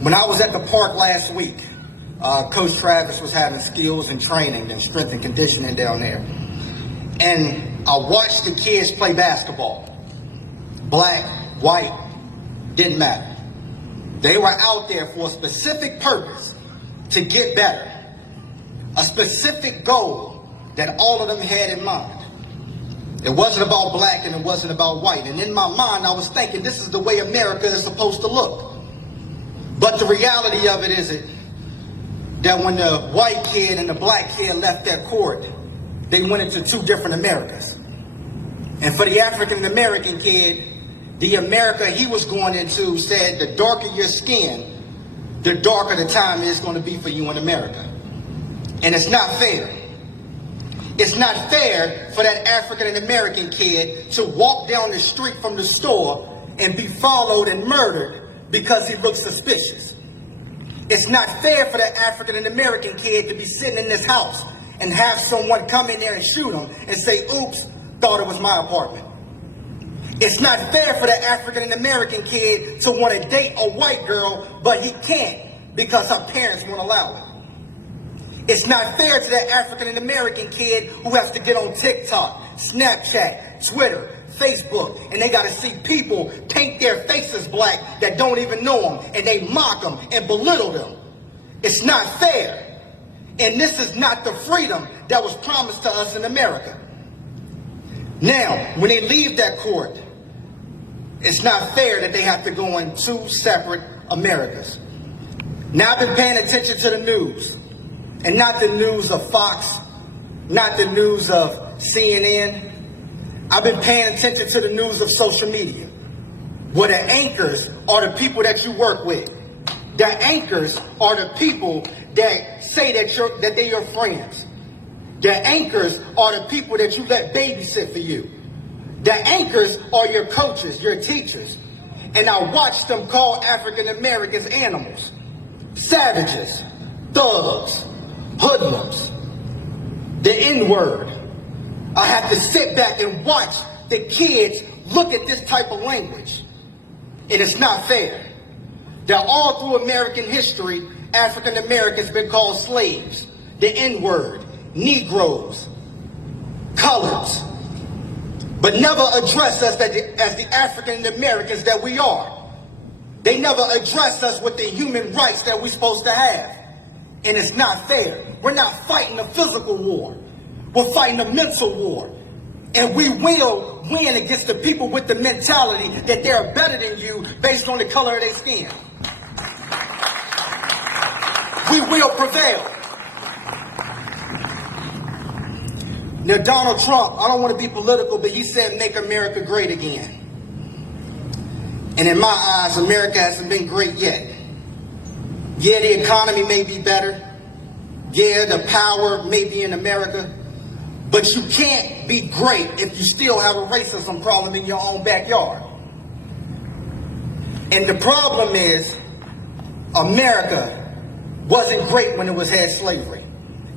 When I was at the park last week, Coach Travis was having skills and training and strength and conditioning down there. And I watched the kids play basketball. Black, white, didn't matter. They were out there for a specific purpose, to get better. A specific goal that all of them had in mind. It wasn't about black and it wasn't about white. And in my mind, I was thinking, this is the way America is supposed to look. But the reality of it is that when the white kid and the black kid left that court, they went into two different Americas. And for the African American kid, the America he was going into said, the darker your skin, the darker the time is going to be for you in America. And it's not fair. It's not fair for that African American kid to walk down the street from the store and be followed and murdered because he looks suspicious. It's not fair for that African American kid to be sitting in this house and have someone come in there and shoot him and say, oops, thought it was my apartment. It's not fair for that African American kid to want to date a white girl, but he can't because her parents won't allow it. It's not fair to that African American kid who has to get on TikTok, Snapchat, Twitter, Facebook, and they got to see people paint their faces black that don't even know them, and they mock them and belittle them. It's not fair. And this is not the freedom that was promised to us in America. Now, when they leave that court, it's not fair that they have to go in two separate Americas. Now, I've been paying attention to the news, and not the news of Fox, not the news of CNN. I've been paying attention to the news of social media, where the anchors are the people that you work with. The anchors are the people that say that they're your friends. The anchors are the people that you let babysit for you. The anchors are your coaches, your teachers. And I watch them call African Americans animals, savages, thugs, hoodlums, the N-word. I have to sit back and watch the kids look at this type of language. And it's not fair. That all through American history, African Americans been called slaves, the N-word, Negroes, coloreds, but never address us as the African Americans that we are. They never address us with the human rights that we're supposed to have. And it's not fair. We're not fighting a physical war. We're fighting a mental war. And we will win against the people with the mentality that they're better than you based on the color of their skin. We will prevail. Now, Donald Trump, I don't want to be political, but he said, make America great again. And in my eyes, America hasn't been great yet. Yeah, the economy may be better. Yeah, the power may be in America. But you can't be great if you still have a racism problem in your own backyard. And the problem is, America wasn't great when it had slavery.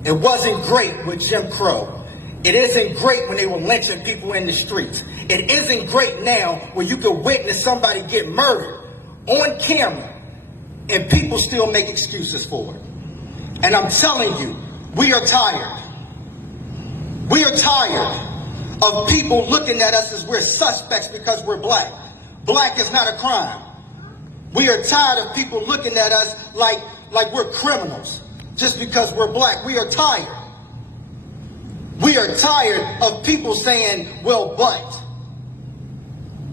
It wasn't great with Jim Crow. It isn't great when they were lynching people in the streets. It isn't great now when you can witness somebody get murdered on camera and people still make excuses for it. And I'm telling you, we are tired. We are tired of people looking at us as we're suspects because we're black. Black is not a crime. We are tired of people looking at us like we're criminals just because we're black. We are tired. We are tired of people saying, well, but.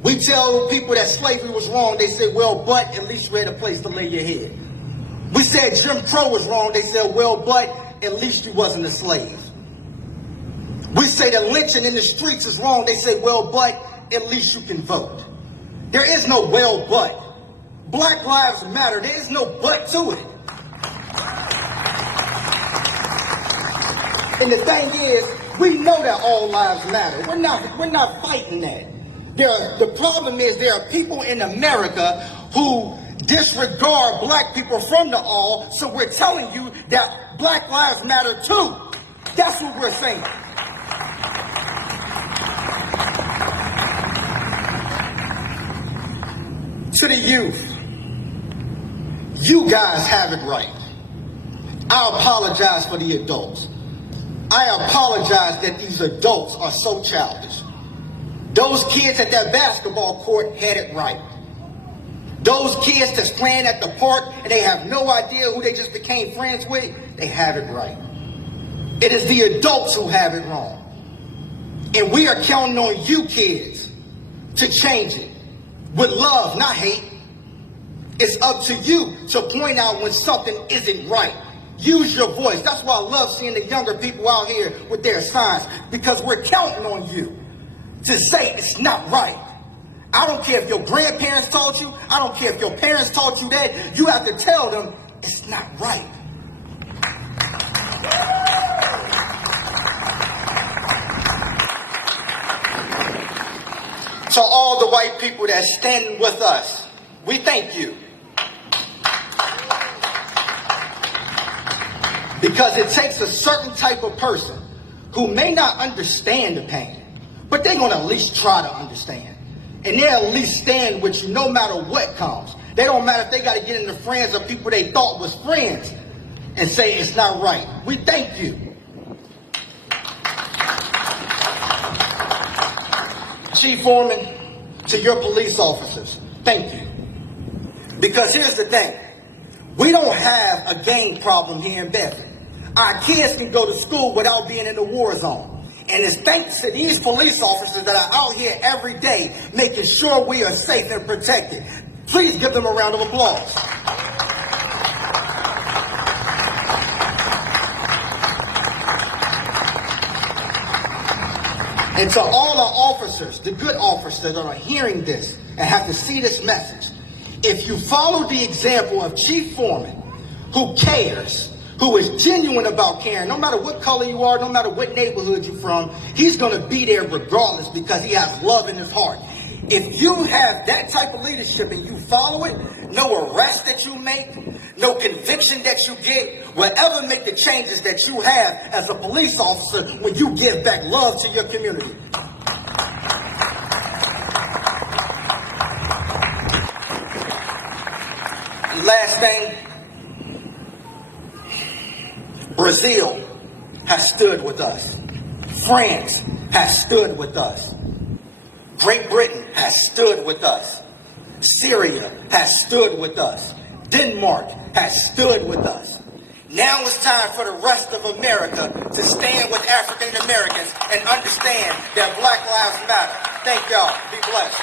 We tell people that slavery was wrong. They say, well, but at least you had a place to lay your head. We said Jim Crow was wrong. They said, well, but at least you wasn't a slave. We say that lynching in the streets is wrong. They say, well, but at least you can vote. There is no well, but. Black lives matter. There is no but to it. And the thing is, we know that all lives matter. We're not fighting that. The problem is there are people in America who disregard black people from the all, so we're telling you that black lives matter too. That's what we're saying. To the youth, You guys have it right. I apologize for the adults. I apologize that these adults are so childish. Those kids at that basketball court had it right. Those kids that's playing at the park and they have no idea who they just became friends with, they have it right. It is the adults who have it wrong. And we are counting on you kids to change it with love, not hate. It's up to you to point out when something isn't right. Use your voice. That's why I love seeing the younger people out here with their signs, because we're counting on you to say it's not right. I don't care if your grandparents taught you. I don't care if your parents taught you that. You have to tell them it's not right. So all the white people that's standing with us, we thank you. Because it takes a certain type of person who may not understand the pain, but they're going to at least try to understand. And they'll at least stand with you no matter what comes. They don't matter if they got to get into friends of people they thought was friends and say it's not right. We thank you. Chief Foreman, to your police officers, thank you. Because here's the thing. We don't have a gang problem here in Bedford. Our kids can go to school without being in the war zone. And it's thanks to these police officers that are out here every day making sure we are safe and protected. Please give them a round of applause. And to all our officers, the good officers that are hearing this and have to see this message, if you follow the example of Chief Foreman, who cares, who is genuine about caring, no matter what color you are, no matter what neighborhood you're from, he's going to be there regardless because he has love in his heart. If you have that type of leadership and you follow it, no arrest that you make, no conviction that you get, will ever make the changes that you have as a police officer when you give back love to your community. Last thing, Brazil has stood with us. France has stood with us. Great Britain has stood with us. Syria has stood with us. Denmark has stood with us. Now it's time for the rest of America to stand with African Americans and understand that Black Lives Matter. Thank y'all. Be blessed.